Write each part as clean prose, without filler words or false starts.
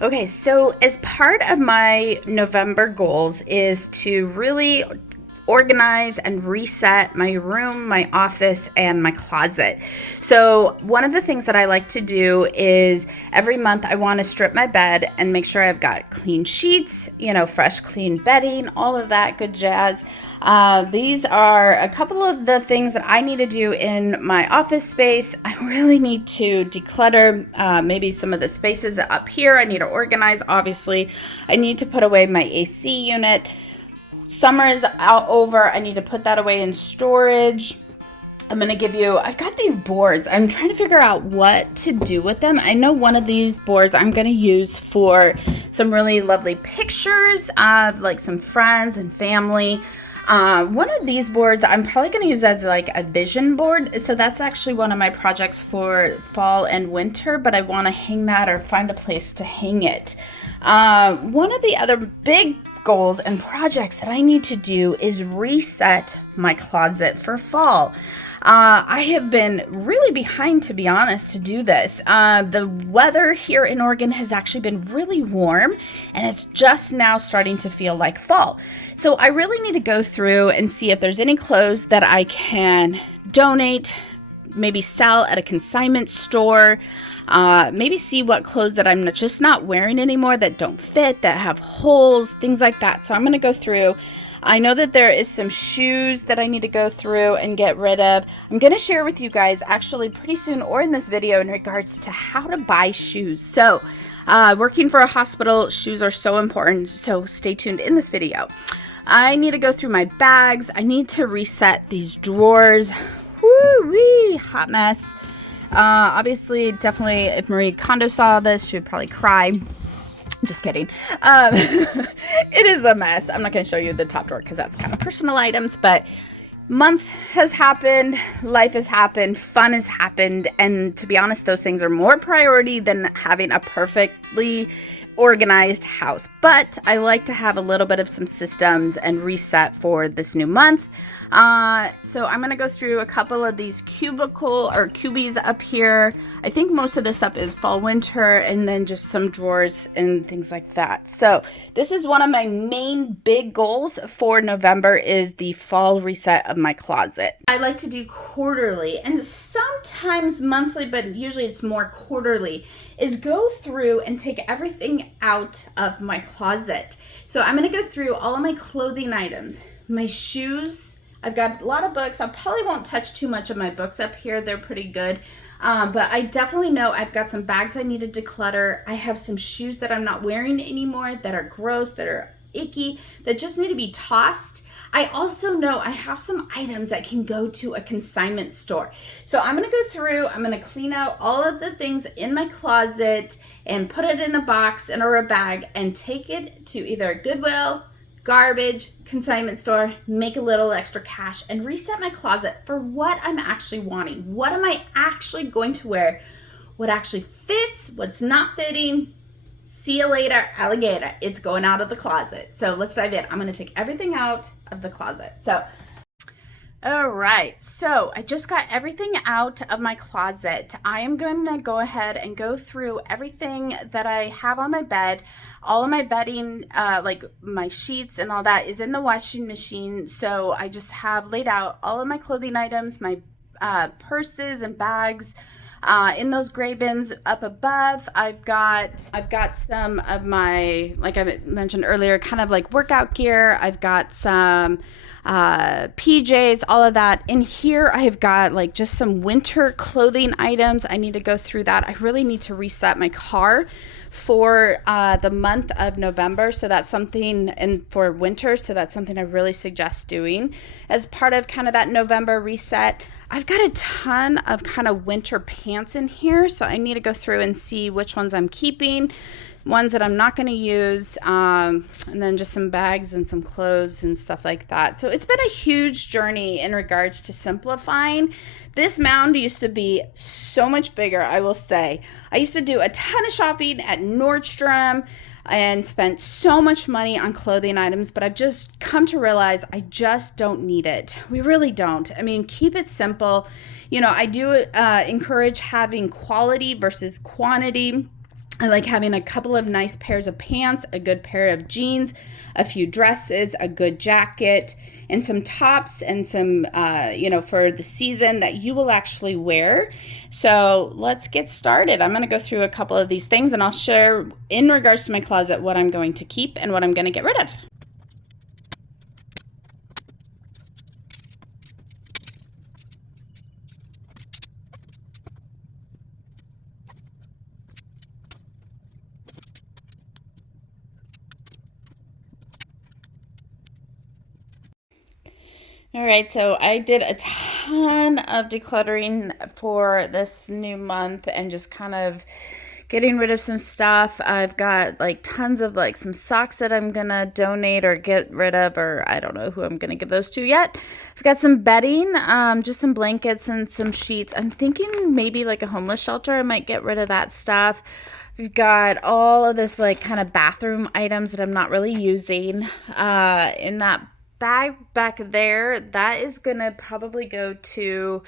Okay, so as part of my November goals is to really organize and reset my room, my office, and my closet. So one of the things that I like to do is every month I want to strip my bed and make sure I've got clean sheets, fresh clean bedding, all of that good jazz. These are a couple of the things that I need to do in my office space. I really need to declutter maybe some of the spaces up here. I need to organize, obviously. I need to put away my AC unit. Summer is over. I need to put that away in storage. I've got these boards. I'm trying to figure out what to do with them. I know one of these boards I'm going to use for some really lovely pictures of like some friends and family. One of these boards I'm probably going to use as like a vision board. So that's actually one of my projects for fall and winter, but I want to hang that or find a place to hang it. One of the other big goals and projects that I need to do is reset my closet for fall. I have been really behind, to be honest, to do this. The weather here in Oregon has actually been really warm, and it's just now starting to feel like fall. So I really need to go through and see if there's any clothes that I can donate, maybe sell at a consignment store, maybe see what clothes that I'm just not wearing anymore that don't fit, that have holes, things like that. So I'm going to go through. I know that there is some shoes that I need to go through and get rid of. I'm going to share with you guys actually pretty soon or in this video in regards to how to buy shoes. So working for a hospital, shoes are so important. So stay tuned in this video. I need to go through my bags. I need to reset these drawers. Woo-wee, hot mess. Obviously, definitely, if Marie Kondo saw this, she would probably cry. Just kidding. It is a mess. I'm not going to show you the top drawer because that's kind of personal items, but month has happened, life has happened, fun has happened, and to be honest, those things are more priority than having a perfectly organized house. But I like to have a little bit of some systems and reset for this new month. So I'm going to go through a couple of these cubies up here. I think most of this stuff is fall, winter, and then just some drawers and things like that. So this is one of my main big goals for November is the fall reset of my closet. I like to do quarterly and sometimes monthly, but usually it's more quarterly, is go through and take everything out of my closet. So I'm going to go through all of my clothing items, my shoes. I've got a lot of books. I probably won't touch too much of my books up here. They're pretty good. But I definitely know I've got some bags I need to declutter. I have some shoes that I'm not wearing anymore that are gross, that are icky, that just need to be tossed. I also know I have some items that can go to a consignment store. So I'm going to go through, I'm going to clean out all of the things in my closet and put it in a box or a bag and take it to either Goodwill, garbage, consignment store, make a little extra cash and reset my closet for what I'm actually wanting. What am I actually going to wear? What actually fits? What's not fitting? See you later, alligator. It's going out of the closet. So let's dive in. I'm going to take everything out of the closet. All right. So I just got everything out of my closet. I am going to go ahead and go through everything that I have on my bed. All of my bedding, like my sheets and all that is in the washing machine. So I just have laid out all of my clothing items, my purses and bags, in those gray bins up above. I've got some of my, like I mentioned earlier, kind of like workout gear. I've got some PJs, all of that. In here, I've got like just some winter clothing items. I need to go through that. I really need to reset my car for the month of November. So that's something, and for winter, so that's something I really suggest doing as part of kind of that November reset. I've got a ton of kind of winter pants in here, so I need to go through and see which ones I'm keeping, ones that I'm not going to use, and then just some bags and some clothes and stuff like that. So it's been a huge journey in regards to simplifying. This mound used to be so much bigger, I will say. I used to do a ton of shopping at Nordstrom and spent so much money on clothing items, but I've just come to realize I just don't need it. We really don't. I mean, keep it simple. You know, I do encourage having quality versus quantity. I like having a couple of nice pairs of pants, a good pair of jeans, a few dresses, a good jacket, and some tops and some, for the season that you will actually wear. So let's get started. I'm going to go through a couple of these things and I'll share in regards to my closet what I'm going to keep and what I'm going to get rid of. All right, so I did a ton of decluttering for this new month and just kind of getting rid of some stuff. I've got like tons of like some socks that I'm gonna donate or get rid of, or I don't know who I'm gonna give those to yet. I've got some bedding, just some blankets and some sheets. I'm thinking maybe like a homeless shelter. I might get rid of that stuff. We've got all of this like kind of bathroom items that I'm not really using in that bag back there. That is gonna probably go to,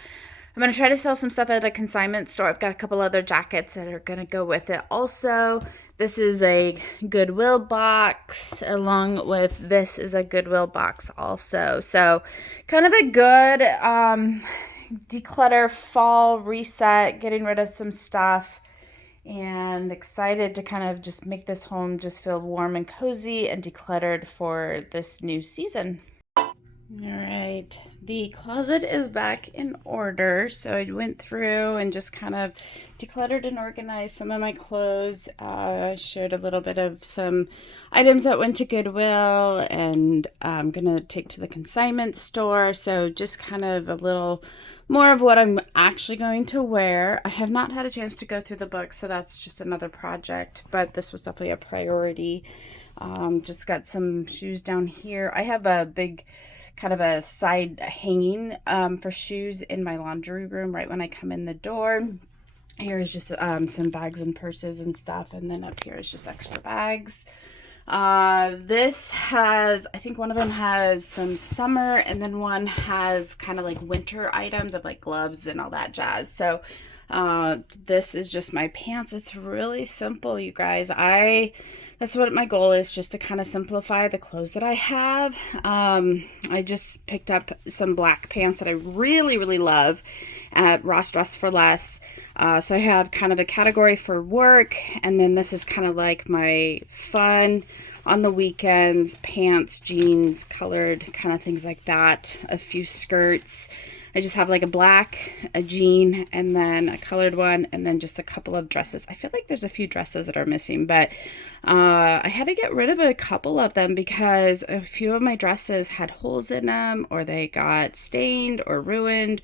I'm gonna try to sell some stuff at a consignment store. I've got a couple other jackets that are gonna go with it also. This is a Goodwill box, along with this is a Goodwill box also. So kind of a good declutter fall reset, getting rid of some stuff, and excited to kind of just make this home just feel warm and cozy and decluttered for this new season. All right, the closet is back in order. So I went through and just kind of decluttered and organized some of my clothes. Shared a little bit of some items that went to Goodwill and I'm gonna take to the consignment store. So just kind of a little more of what I'm actually going to wear. I have not had a chance to go through the book, so that's just another project, but this was definitely a priority. Just got some shoes down here. I have a big kind of a side hanging for shoes in my laundry room right when I come in the door. Here is just some bags and purses and stuff, and then up here is just extra bags. This has, I think one of them has some summer, and then one has kind of like winter items of like gloves and all that jazz. So this is just my pants. It's really simple, you guys. That's what my goal is, just to kind of simplify the clothes that I have. I just picked up some black pants that I really, really love at Ross Dress for Less. So I have kind of a category for work, and then this is kind of like my fun on the weekends, pants, jeans, colored kind of things like that, a few skirts. I just have like a black, a jean, and then a colored one, and then just a couple of dresses. I feel like there's a few dresses that are missing, but I had to get rid of a couple of them because a few of my dresses had holes in them, or they got stained or ruined.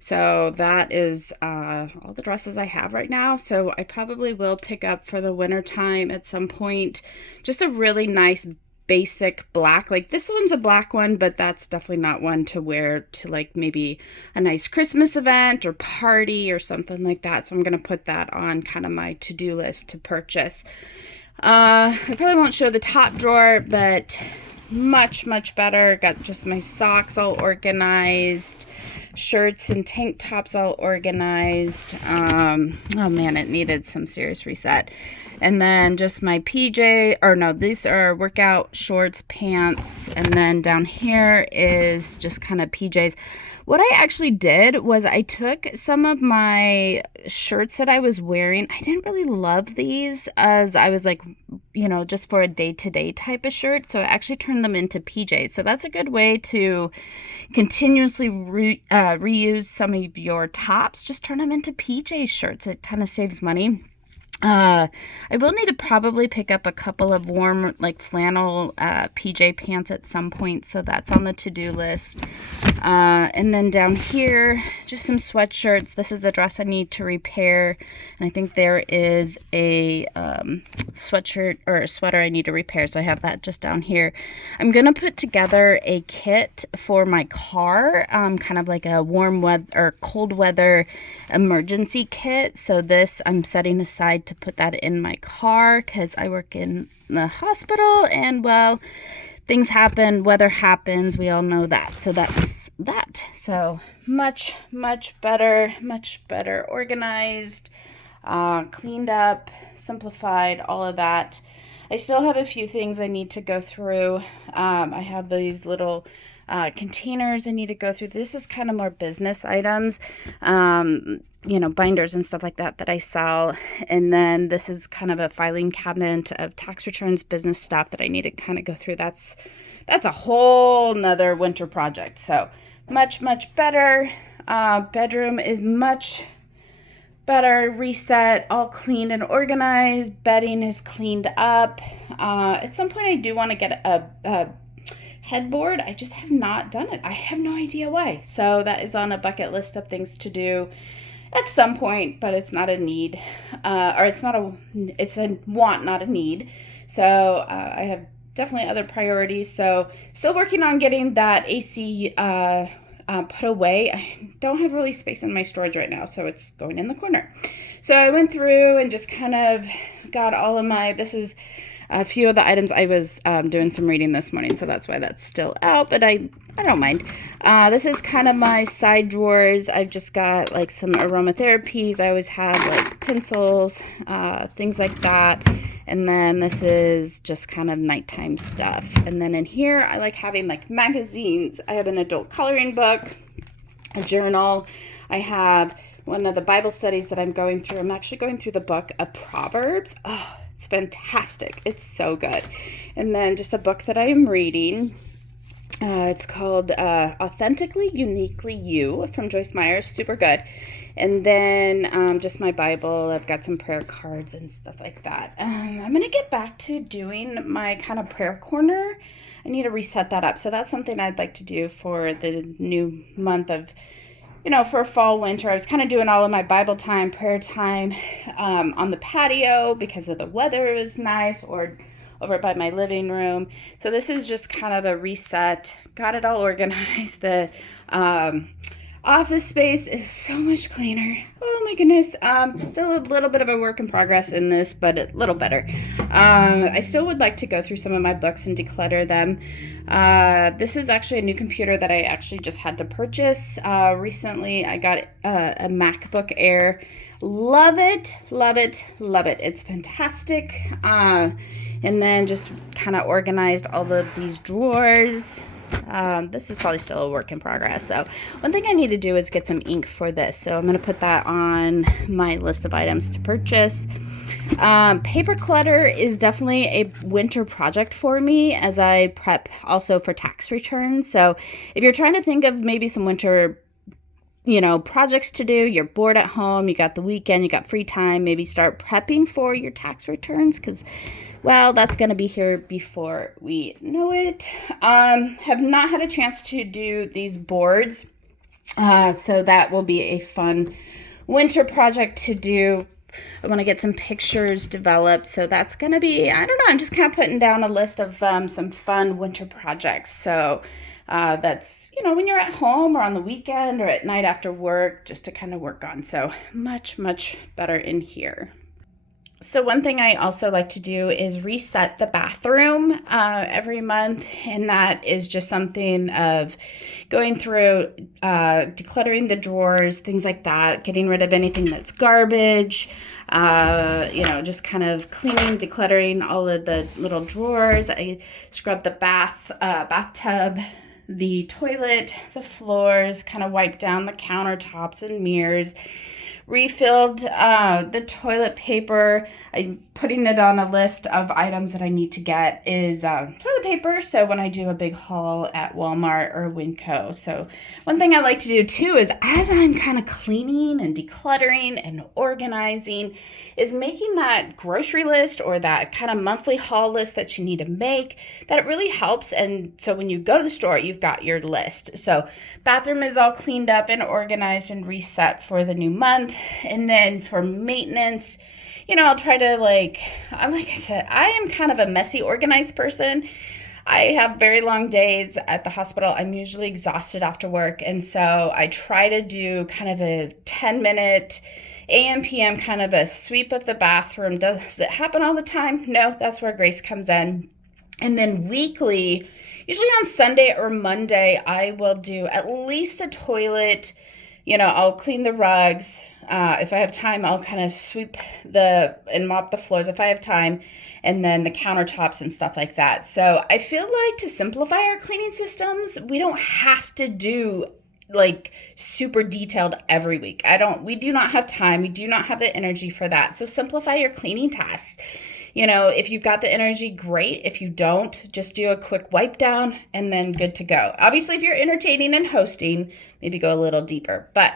So that is all the dresses I have right now. So I probably will pick up for the winter time at some point just a really nice basic black. Like this one's a black one, but that's definitely not one to wear to like maybe a nice Christmas event or party or something like that. So I'm going to put that on kind of my to-do list to purchase. I probably won't show the top drawer, but much better. Got just my socks all organized, shirts and tank tops all organized. Oh man, it needed some serious reset. And then just my these are workout shorts, pants, and then down here is just kind of PJs. What I actually did was I took some of my shirts that I was wearing. I didn't really love these as I was like, just for a day-to-day type of shirt. So I actually turned them into PJs. So that's a good way to continuously reuse some of your tops. Just turn them into PJ shirts. It kind of saves money. I will need to probably pick up a couple of warm like flannel PJ pants at some point, so that's on the to-do list. And then down here, just some sweatshirts. This is a dress I need to repair, and I think there is a sweatshirt or a sweater I need to repair, so I have that just down here. I'm gonna put together a kit for my car, kind of like a warm weather or cold weather emergency kit. So this I'm setting aside to put that in my car because I work in the hospital, and well, things happen, weather happens, we all know that. So that's that. So much better organized. cleaned up, simplified, all of that. I still have a few things I need to go through. I have these little containers I need to go through. This is kind of more business items, binders and stuff like that I sell. And then this is kind of a filing cabinet of tax returns, business stuff that I need to kind of go through. That's a whole nother winter project. So much better. Bedroom is much better, reset, all cleaned and organized. Bedding is cleaned up. At some point I do want to get a headboard. I just have not done it. I have no idea why. So that is on a bucket list of things to do at some point, but it's not a need, it's a want, not a need. So I have definitely other priorities. So still working on getting that AC put away. I don't have really space in my storage right now, so it's going in the corner. So I went through and just kind of got all of this is a few of the items. I was doing some reading this morning, so that's why that's still out, but I don't mind. This is kind of my side drawers. I've just got like some aromatherapies. I always have like pencils, things like that. And then this is just kind of nighttime stuff. And then in here, I like having like magazines. I have an adult coloring book, a journal. I have one of the Bible studies that I'm going through. I'm actually going through the book of Proverbs. Oh, it's fantastic. It's so good. And then just a book that I am reading. It's called Authentically, Uniquely You from Joyce Meyer. Super good. And then just my Bible. I've got some prayer cards and stuff like that. I'm going to get back to doing my kind of prayer corner. I need to reset that up. So that's something I'd like to do for the new month of, for fall, winter. I was kind of doing all of my Bible time, prayer time on the patio because of the weather is nice, or over by my living room. So this is just kind of a reset. Got it all organized. The office space is so much cleaner. Oh my goodness. Still a little bit of a work in progress in this, but a little better. I still would like to go through some of my books and declutter them. This is actually a new computer that I actually just had to purchase. Recently I got a MacBook Air. Love it. It's fantastic. And then just kind of organized all of these drawers. This is probably still a work in progress. So one thing I need to do is get some ink for this. So I'm going to put that on my list of items to purchase. Paper clutter is definitely a winter project for me as I prep also for tax returns. So if you're trying to think of maybe some winter projects to do, you're bored at home, you got the weekend, you got free time, maybe start prepping for your tax returns because, well, that's going to be here before we know it. Have not had a chance to do these boards, so that will be a fun winter project to do. I want to get some pictures developed, so that's going to be, I don't know, I'm just kind of putting down a list of some fun winter projects. So that's, when you're at home or on the weekend or at night after work, just to kind of work on. So much better in here. So one thing I also like to do is reset the bathroom every month, and that is just something of going through, decluttering the drawers, things like that, getting rid of anything that's garbage, just kind of cleaning, decluttering all of the little drawers. I scrub the bathtub, the toilet, the floors, kind of wipe down the countertops and mirrors. Refilled the toilet paper. I'm putting it on a list of items that I need to get is toilet paper. So when I do a big haul at Walmart or Winco. So one thing I like to do too is as I'm kind of cleaning and decluttering and organizing is making that grocery list or that kind of monthly haul list that you need to make. That it really helps. And so when you go to the store, you've got your list. So bathroom is all cleaned up and organized and reset for the new month. And then for maintenance, I'll try to like I said, I am kind of a messy, organized person. I have very long days at the hospital. I'm usually exhausted after work. And so I try to do kind of a 10-minute AM, PM kind of a sweep of the bathroom. Does it happen all the time? No, that's where Grace comes in. And then weekly, usually on Sunday or Monday, I will do at least the toilet, I'll clean the rugs. If I have time, I'll kind of sweep and mop the floors if I have time, and then the countertops and stuff like that. So I feel like to simplify our cleaning systems, we don't have to do like super detailed every week. We do not have time. We do not have the energy for that. So simplify your cleaning tasks. If you've got the energy, great. If you don't, just do a quick wipe down and then good to go. Obviously, if you're entertaining and hosting, maybe go a little deeper. But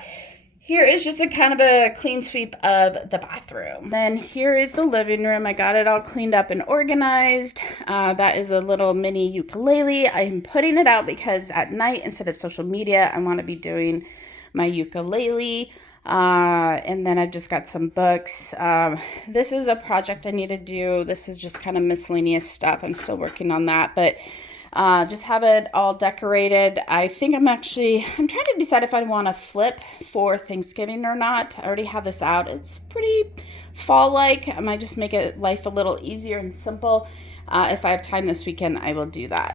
here is just a kind of a clean sweep of the bathroom. Then here is the living room. I got it all cleaned up and organized. That is a little mini ukulele. I'm putting it out because at night, instead of social media, I want to be doing my ukulele. And then I've just got some books. This is a project I need to do. This is just kind of miscellaneous stuff. I'm still working on that, but just have it all decorated. I think I'm trying to decide if I want to flip for Thanksgiving or not. I already have this out. It's pretty fall-like. I might just make life a little easier and simple. If I have time this weekend, I will do that.